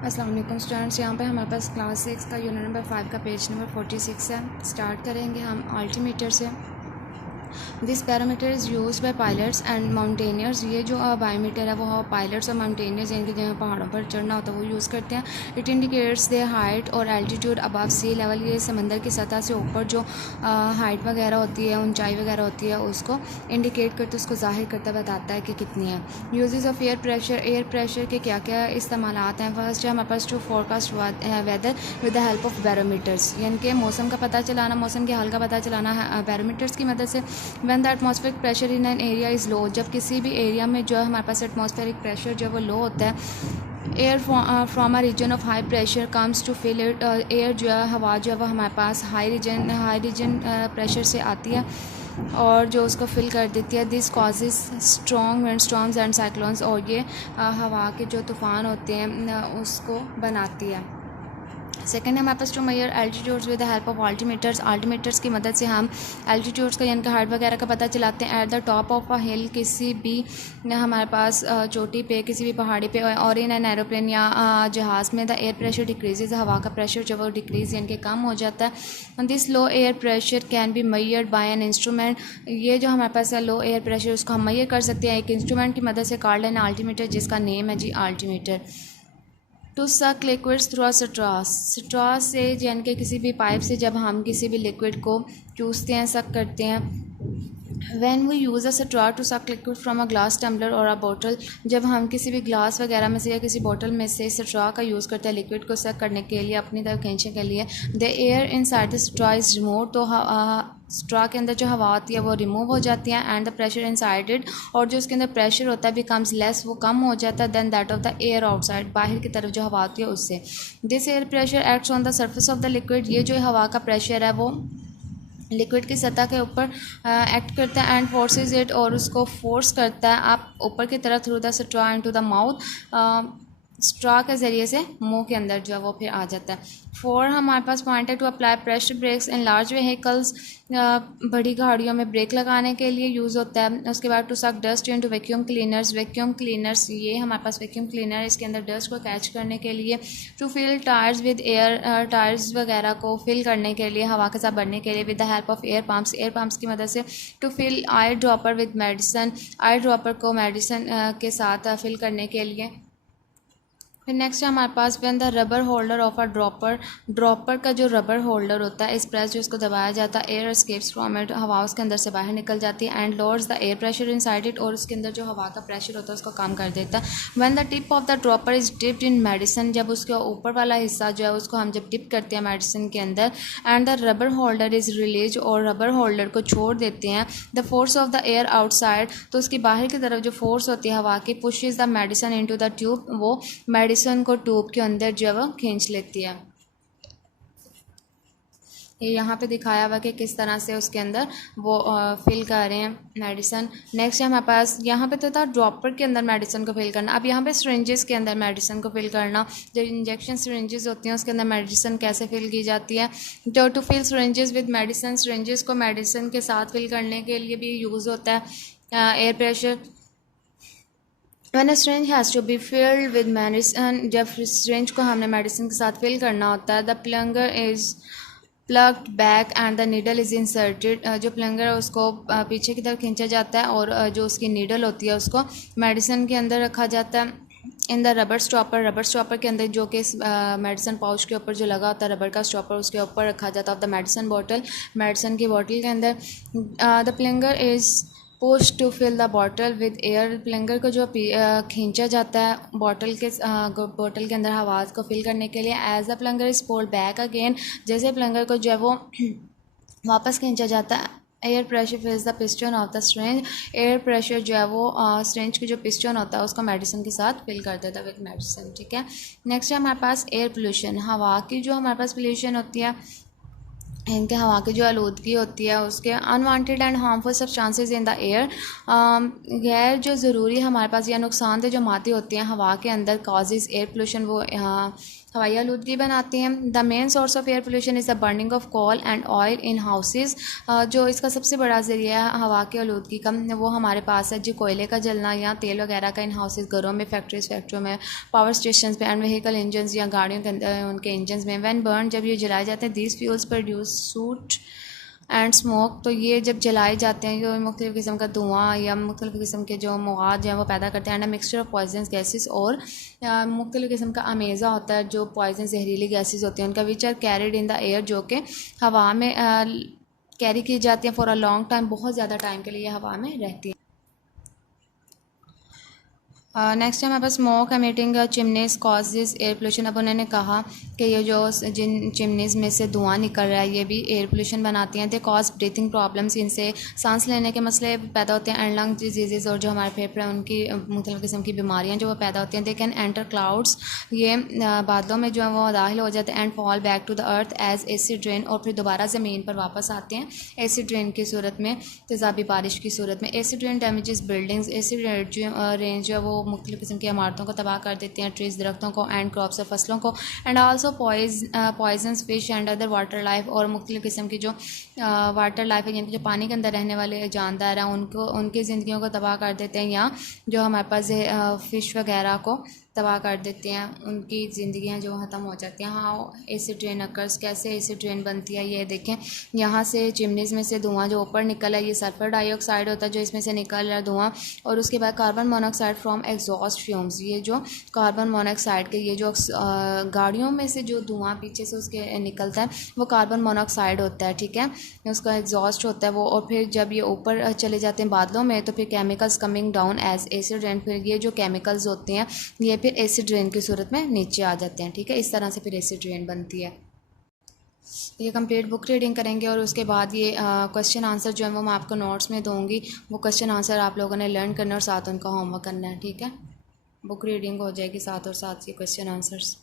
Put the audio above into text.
अस्सलाम वालेकुम स्टूडेंट्स। यहाँ पे हमारे पास क्लास 6 का यूनिट नंबर 5 का पेज नंबर 46 है। स्टार्ट करेंगे हम अल्टीमीटर से। This parameter is use by pilots and mountaineers. ये जो बायोमीटर है वो पायलट्स और माउंटेनियर्स जिनके जहाँ पहाड़ों पर चढ़ना होता है वो यूज़ करते हैं। इट इंडिकेट्स द हाइट और एल्टीट्यूड अबव सी लेवल। ये समंदर की सतह से ऊपर जो हाइट वगैरह होती है, ऊंचाई वगैरह होती है, उसको इंडिकेट करते, उसको जाहिर करता बताता है कि कितनी है। Uses of air pressure. Air pressure के क्या क्या इस्तेमाल हैं। फर्स्ट है हमारे पास to forecast weather with the help of barometers, यानी कि मौसम का पता चलाना, मौसम के हाल का पता चलाना है बैरोमीटर्स की मदद से। When the atmospheric pressure in an area is low. जब किसी भी एरिया में जो है हमारे पास एटमॉस्फेरिक प्रेशर जो है वो लो होता है। Air from a region of high pressure comes to fill it. Air जो है, हवा जो है वो हमारे पास हाई रीजन प्रेशर से आती है और जो उसको फिल कर देती है। This causes strong wind storms and cyclones. और ये हवा के जो तूफ़ान होते हैं उसको बनाती है। सेकेंड है हमारे पास to measure altitudes with the help of altimeters. Altimeters की मदद से हम एल्टीट्यूड्स का यानी कि हाइट वगैरह का पता चलाते हैं। At the top of a hill, किसी भी हमारे पास चोटी पे, किसी भी पहाड़ी पे, और इन एन एरोप्लेन या जहाज़ में द एयर प्रेशर डिक्रीजेज। हवा का प्रेशर जो वो डिक्रीज यानी कि कम हो जाता है। This low air pressure can be measured by an instrument. ये जो हमारे पास है लो एयर प्रेशर, उसको हम मेजर कर सकते हैं एक इंस्ट्रूमेंट की मदद से, कॉल्ड एन अल्टीमीटर, जिसका नेम है जी altimeter. To suck liquids through a straws. Straws से यानी कि किसी भी पाइप से जब हम किसी भी लिक्विड को चूसते हैं, सक करते हैं। When we use a straw to suck liquid from a glass tumbler or a bottle, जब हम किसी भी ग्लास वगैरह में से या किसी बोतल में से स्ट्रॉ का यूज़ करते हैं लिक्विड को सक करने के लिए, अपनी तरफ खींचने के लिए। The air in side the straw is remove. तो स्ट्रॉ के अंदर जो हवा होती है वो रिमूव हो जाती है। And the pressure inside it, और जो उसके अंदर प्रेशर होता है बिकम्स लेस, वो कम हो जाता है then that of the air outside, बाहर की तरफ जो हवा होती है उससे। This air pressure acts on the surface of the liquid. ये जो हवा का प्रेशर है वो लिक्विड की सतह के ऊपर एक्ट करता है। एंड फोर्सेस इट, और उसको फोर्स करता है आप ऊपर की तरफ through the straw into the mouth. Straw के ज़रिए से मुंह के अंदर जो है वो फिर आ जाता है। फोर हमारे पास पॉइंट है to apply pressure brakes in large vehicles. बड़ी गाड़ियों में ब्रेक लगाने के लिए यूज़ होता है। उसके बाद to suck dust into vacuum cleaners. Vacuum cleaners, ये हमारे पास वैक्यूम क्लीनर, इसके अंदर डस्ट को कैच करने के लिए। To fill tyres with air, tyres वगैरह को फिल करने के लिए, हवा के साथ भरने के लिए। With the help of air pumps, air pumps की मदद से। To fill eye dropper with medicine, eye dropper को मेडिसन के साथ फिल करने के लिए। फिर नेक्स्ट है हमारे पास when the rubber holder of a dropper. Dropper का जो रबर होल्डर होता है, इस प्रेस जो इसको दबाया जाता है, एयर एस्केप्स फ्रॉम इट, हवा उसके अंदर से बाहर निकल जाती है। And lowers the air pressure inside it, और उसके अंदर जो हवा का प्रेशर होता है उसको कम कर देता है। When the tip of the dropper is dipped in medicine, जब उसके ऊपर वाला हिस्सा जो है उसको हम जब डिप करते हैं मेडिसिन के अंदर। And the rubber holder is release, और रबर होल्डर को छोड़ देते हैं। The force of the air outside, तो उसकी बाहर की तरफ जो फोर्स होती है हवा की, pushes the medicine into the tube, वो मेडिसिन को ट्यूब के अंदर जो है वो खींच लेती है। ये यहाँ पे दिखाया हुआ कि किस तरह से उसके अंदर वो फिल कर रहे हैं मेडिसिन। नेक्स्ट है हमारे पास, यहाँ पे तो था ड्रॉपर के अंदर मेडिसिन को फिल करना, अब यहाँ पे सिरिंजेस के अंदर मेडिसिन को फिल करना। जो इंजेक्शन सिरिंजेस होती हैं उसके अंदर मेडिसिन कैसे फिल की जाती है। तो to fill syringes with medicine, syringes को मेडिसिन के साथ फिल करने के लिए भी यूज़ होता है air pressure. When a syringe has to be filled with medicine, जब syringe को हमने मेडिसिन के साथ फिल करना होता है, the plunger is plugged back and the needle is inserted। जो प्लंगर है उसको पीछे की तरफ खींचा जाता है और जो उसकी नीडल होती है उसको मेडिसिन के अंदर रखा जाता है। In the rubber stopper, rubber stopper के अंदर जो कि मेडिसिन पाउच के ऊपर जो लगा होता है रबर का स्टॉपर, उसके ऊपर रखा जाता है of the medicine bottle, medicine की बॉटल के अंदर। The plunger is push to fill the bottle with air, plunger को जो खींचा जाता है बॉटल के अंदर हवा को फिल करने के लिए। As the plunger is pulled back again, जैसे प्लंगर को जो है वो वापस खींचा जाता है। Air pressure फिल्स the piston of the syringe, air pressure जो है वो सिरिंज की जो पिस्टन होता है उसको मेडिसिन के साथ फिल कर देता है विद मेडिसिन। ठीक है। नेक्स्ट है हमारे पास एयर पोल्यूशन, हवा की जो हमारे पास पोल्यूशन होती है इनके हवा की जो आलूदगी होती है उसके unwanted and harmful substances in the air, गैर जो ज़रूरी हमारे पास या नुकसानदेह जो मादे होती हैं हवा के अंदर कॉजेज़ एयर पोल्यूशन, वो हवाई आलूदगी बनाती हैं। The main source of air pollution is the burning of coal and oil in houses. जो इसका सबसे बड़ा ज़रिया है हवा की आलूदगी का वो हमारे पास है जी कोयले का जलना या तेल वगैरह का इन हाउसेज, घरों में, फैक्ट्रियों में, पावर स्टेशन पे एंड व्हीकल इंजन या गाड़ियों के अंदर उनके इंजन में। व्हेन बर्न, जब ये जलाए जाते हैं, these fuels produce suit and smoke. तो ये जब जलाए जाते हैं जो मुख्तलिफ़ किस्म का धुआं या मुख्तलिफ़ किस्म के जो मवाद हैं वो पैदा करते हैं। And mixture of poison gases, और मुख्तलिफ़ किस्म का अमेज़ा होता है जो पॉइजन जहरीली गैसेस होती हैं उनका, which are carried in the air, जो कि हवा में कैरी की जाती हैं फॉर अ लॉन्ग टाइम, बहुत ज़्यादा टाइम के लिए हवा में रहती है। नेक्स्ट है हमारे पास smoke emitting chimneys causes air pollution. अब उन्होंने कहा कि ये जो जिन चिमनीज में से धुआं निकल रहा है ये भी एयर पोल्यूशन बनाती हैं। दे कॉज ब्रीथिंग प्रॉब्लम्स, इनसे सांस लेने के मसले पैदा होते हैं। एंड लंग डिजीज़, और जो हमारे फेफड़े हैं उनकी मुख्तलिफ़ किस्म की बीमारियाँ जो वो पैदा होती हैं। दे कैन एंटर क्लाउड्स, ये बादलों में जो है वो दाखिल हो जाते हैं। And fall back to the earth as acid rain, और फिर दोबारा ज़मीन पर वापस आते हैं एसिड रेन की सूरत में, तेज़ाबी बारिश की सूरत में। Acid rain damages buildings, acid rain जो है वो मुख्तलिफ़ किस्म की इमारतों को तबाह कर देते हैं, ट्रीज, दरख्तों को, एंड क्रॉप्स और फसलों को। And also poisons fish and other water life, और मुख्तलिफ़ किस्म की जो वाटर लाइफ है यानी जो पानी के अंदर रहने वाले जानदार हैं उनको, उनकी ज़िंदगियों को तबाह कर देते हैं, या जो हमारे पास फ़िश वगैरह को तबाह कर देते हैं, उनकी ज़िंदगियाँ जो ख़त्म हो जाती हैं। हाँ, एसिड रेन अकर्स, कैसे एसिड रेन बनती है ये देखें। यहाँ से चिमनीज़ में से धुआं जो ऊपर निकल है ये सल्फर डाइऑक्साइड होता है जो इसमें से निकल रहा है धुआं, और उसके बाद carbon monoxide from exhaust fumes. ये जो कार्बन मोनोऑक्साइड के ये जो गाड़ियों में से जो धुआं पीछे से उसके निकलता है वो कार्बन मोनोऑक्साइड होता है, ठीक है, उसका एग्जॉस्ट होता है वो। और फिर जब ये ऊपर चले जाते हैं बादलों में तो फिर chemicals coming down as acid rain, फिर ये जो केमिकल्स होते हैं ये फिर एसिड रेन की सूरत में नीचे आ जाते हैं, ठीक है। इस तरह से फिर एसिड रेन बनती है। ये कंप्लीट बुक रीडिंग करेंगे और उसके बाद ये क्वेश्चन आंसर जो है वो मैं आपको नोट्स में दूंगी, वो क्वेश्चन आंसर आप लोगों ने लर्न करना और साथ उनका होमवर्क करना है, ठीक है। बुक रीडिंग हो जाएगी साथ और साथ ये क्वेश्चन आंसर्स।